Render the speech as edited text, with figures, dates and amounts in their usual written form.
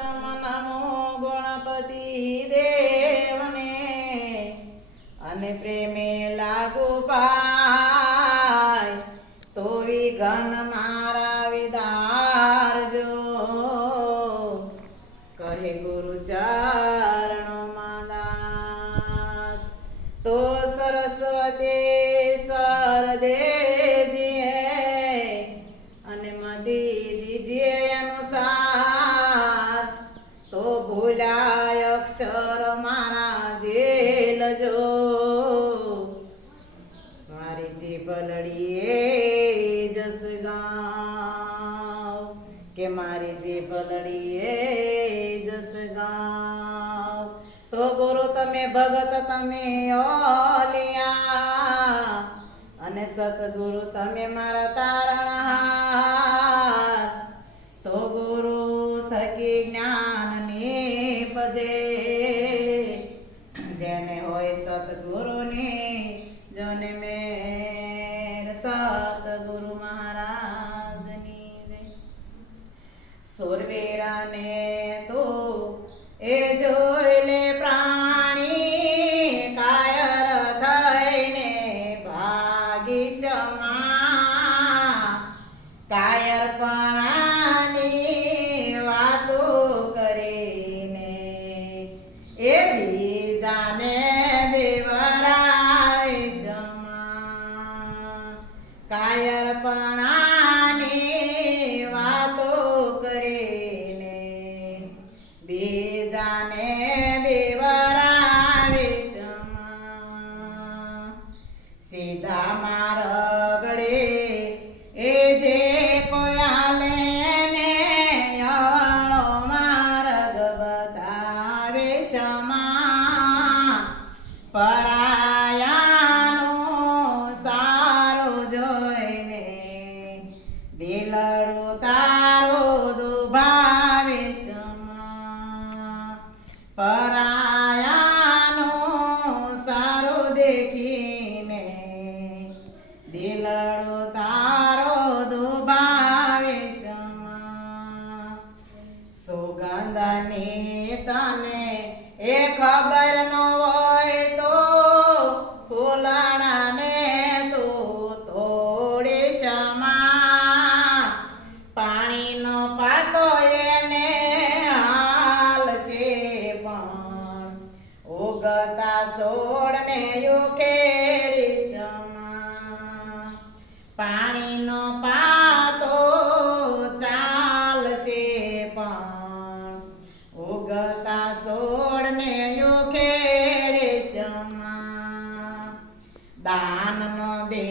નમ નમો ગણપતિ દેવને અને પ્રેમે લાગુ પાય તો વિઘન મારા વિદારજો કહે ગુરુ ચરણોમાં દાસ તો સરસ્વતી સરદેજીએ અને મદી દીજીએ અનુસાર તો ભૂલાય અક્ષર મારા જેલજો મારી જીભ લડીએ જસ ગાવ કે મારી જીભ લડીએ જસ ગાવ તો ગુરુ તમે ભગત તમે ઓલિયા અને સતગુરુ તમે મારા તારણહાર તો ગુરુ થકી જ્ઞાન નીપજે જેને હોય સતગુરુની જોને મેર સતગુરુ મહારાજની જય સુરવીરાને તો એ જોઈ લે પ્રાણી કાયર થઈને ભાગી ક્ષમા કાયરપણાની વાતો કરીને એ બીજાને બેવરાવે ક્ષમા કાયરપણાની વાતો કરીને બીજાને બેવરાવે ક્ષમા સીધા માર્ગડે એ જે કોઈ હાલે ને અવળો માર્ગ બતાવે ક્ષમા પરાયાનું સારું જોઈને દિલડું તારું દુભાવે ક્ષમા પરાયાનું સારું દેખીને દિલડું તારો દુભાવે ક્ષમા સુગંધની તને એ ખબર ન હોય તો ફૂલણાને તું તોડે ક્ષમા પાણીનો પાતો એને હાલશે પણ ઉગતા છોડને ઉખેડી ક્ષમા પાણીનો પાતો ચાલશે પણ ઉગતા છોડને ઉખેડે ક્ષમા દાનનો દે